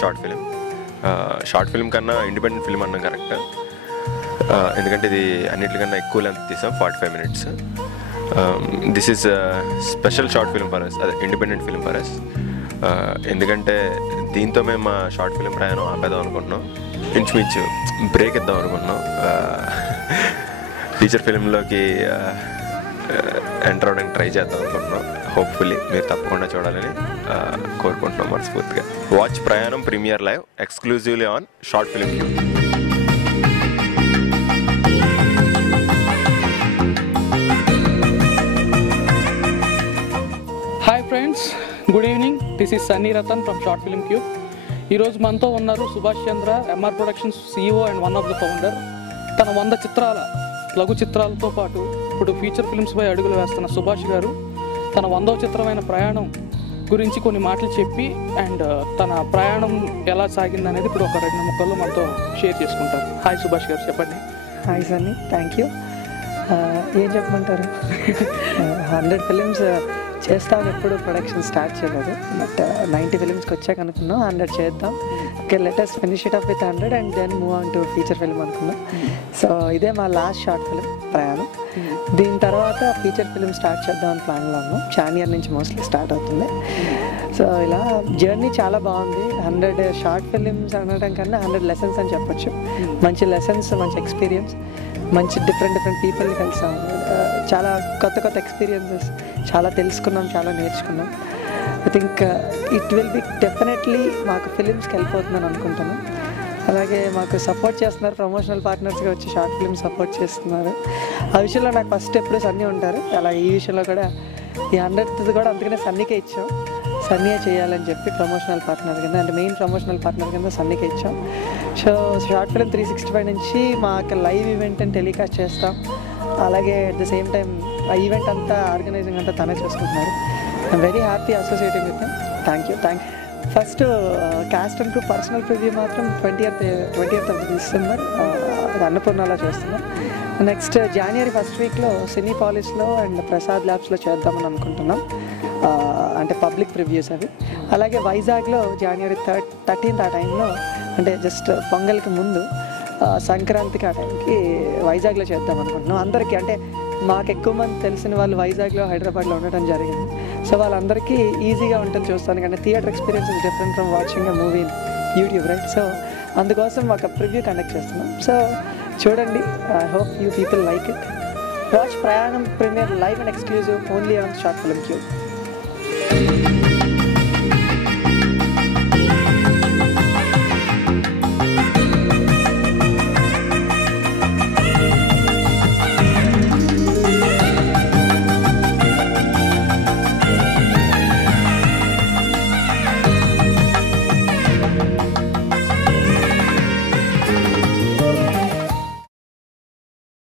Short film కన్నా independent film అన్నా correct. ఎందుకంటే ఇది అన్నిటికన్నా ఎక్కువ లెంత్ తీసాం, 45 minutes. This is special short film for us, అదే ఇండిపెండెంట్ ఫిల్మ్ ఫర్ అస్. ఎందుకంటే దీంతో మేము మా షార్ట్ ఫిల్మ్ ప్రయాణం ఆపేద్దాం అనుకుంటున్నాం, ఇంచుమించు బ్రేక్ ఇద్దాం అనుకుంటున్నాం. ఫీచర్ ఫిల్మ్లోకి ఎంటర్ అవ్వడానికి ట్రై చేద్దాం అనుకుంటున్నాం. హోప్ఫుల్లీ మీరు తప్పకుండా చూడాలని కోరుకుంటున్నాం మనస్ఫూర్తిగా. Watch Prayanam premiere live exclusively on Short Film Cube. Hi friends, good evening. This is Sunny Ratan from Short Film Cube. ఈరోజు మనతో ఉన్నారు Subhash Chandra, MR productions CEO and one of the founder. తన 100 చిత్రాల లఘు చిత్రాలతో పాటు ఇప్పుడు ఫీచర్ ఫిల్మ్స్పై అడుగులు వేస్తున్న సుభాష్ గారు తన 100వ చిత్రమైన ప్రయాణం గురించి కొన్ని మాటలు చెప్పి అండ్ తన ప్రయాణం ఎలా సాగింది అనేది ఇప్పుడు ఒక 2 ముక్కల్లో మనతో షేర్ చేసుకుంటారు. హాయ్ సుభాష్ గారు, చెప్పండి. Hi Sunny, thank you. ఏం చెప్పమంటారు? 100 ఫిలిమ్స్ చేస్తామని ఎప్పుడు ప్రొడక్షన్ స్టార్ట్ చేయలేదు, బట్ 90 ఫిలిమ్స్కి వచ్చాక అనుకున్నాం 100 చేద్దాం. Okay, let us finish it up with 100 and then move on to feature film అనుకున్నాం. సో ఇదే మా లాస్ట్ షార్ట్ ఫిల్మ్ ప్రయాణం. దీని తర్వాత ఫీచర్ ఫిల్మ్ స్టార్ట్ చేద్దామని ప్లాన్లో ఉన్నాం. జాన్వరి నుంచి మోస్ట్లీ స్టార్ట్ అవుతుంది. సో ఇలా జర్నీ చాలా బాగుంది. 100 షార్ట్ ఫిలిమ్స్ అనడం కన్నా 100 లెసన్స్ అని చెప్పొచ్చు. మంచి లెసన్స్, మంచి ఎక్స్పీరియన్స్, మంచి డిఫరెంట్ పీపుల్ని కలిసాం. చాలా కొత్త ఎక్స్పీరియన్సెస్ చాలా తెలుసుకున్నాం, చాలా నేర్చుకున్నాం. I think it will be definitely మాకు ఫిలిమ్స్కి వెళ్ళిపోతుందని అనుకుంటాను. అలాగే మాకు సపోర్ట్ చేస్తున్నారు, ప్రమోషనల్ పార్ట్నర్స్గా వచ్చి షార్ట్ ఫిల్మ్ సపోర్ట్ చేస్తున్నారు. ఆ విషయంలో నాకు ఫస్ట్ ఎప్పుడు సన్నీ ఉంటారు. అలాగే ఈ విషయంలో కూడా ఈ 100th కూడా అందుకనే సన్నీకే ఇచ్చాం. సన్నీయే చేయాలని చెప్పి ప్రమోషనల్ పార్ట్నర్ కింద, అంటే మెయిన్ ప్రమోషనల్ పార్ట్నర్ కింద సన్నీకే ఇచ్చాం. సో షార్ట్ ఫిల్మ్ 365 నుంచి మాకు లైవ్ ఈవెంట్ అని టెలికాస్ట్ చేస్తాం. అలాగే అట్ ద సేమ్ టైం ఆ ఈవెంట్ అంతా ఆర్గనైజింగ్ అంతా తనే చేసుకుంటున్నారు. I'm very happy associating with them. Thank you. First caste and crew personal preview మాత్రం 20th of December అన్నపూర్ణలో చేస్తున్నాం. నెక్స్ట్ జనవరి 1st వీక్లో సినీపాలిస్లో అండ్ ప్రసాద్ ల్యాబ్స్లో చేద్దామని అనుకుంటున్నాం. అంటే పబ్లిక్ ప్రివ్యూస్ అవి. అలాగే వైజాగ్లో జనవరి 13th ఆ టైంలో, అంటే జస్ట్ పొంగల్కి ముందు సంక్రాంతికి ఆ టైంకి వైజాగ్లో చేద్దాం అనుకుంటున్నాం. అందరికీ అంటే మాకు ఎక్కువ మంది తెలిసిన వాళ్ళు వైజాగ్లో, హైదరాబాద్లో ఉండటం జరిగింది. సో వాళ్ళందరికీ ఈజీగా ఉంటుంది చూస్తాను, కానీ theatre experience is different from watching a movie in YouTube, right? So అందుకోసం మాకు ప్రివ్యూ కండక్ట్ చేస్తున్నాం. సో చూడండి, I hope you people like it. Watch Prayanam premiere live and exclusive only on Short Film cube.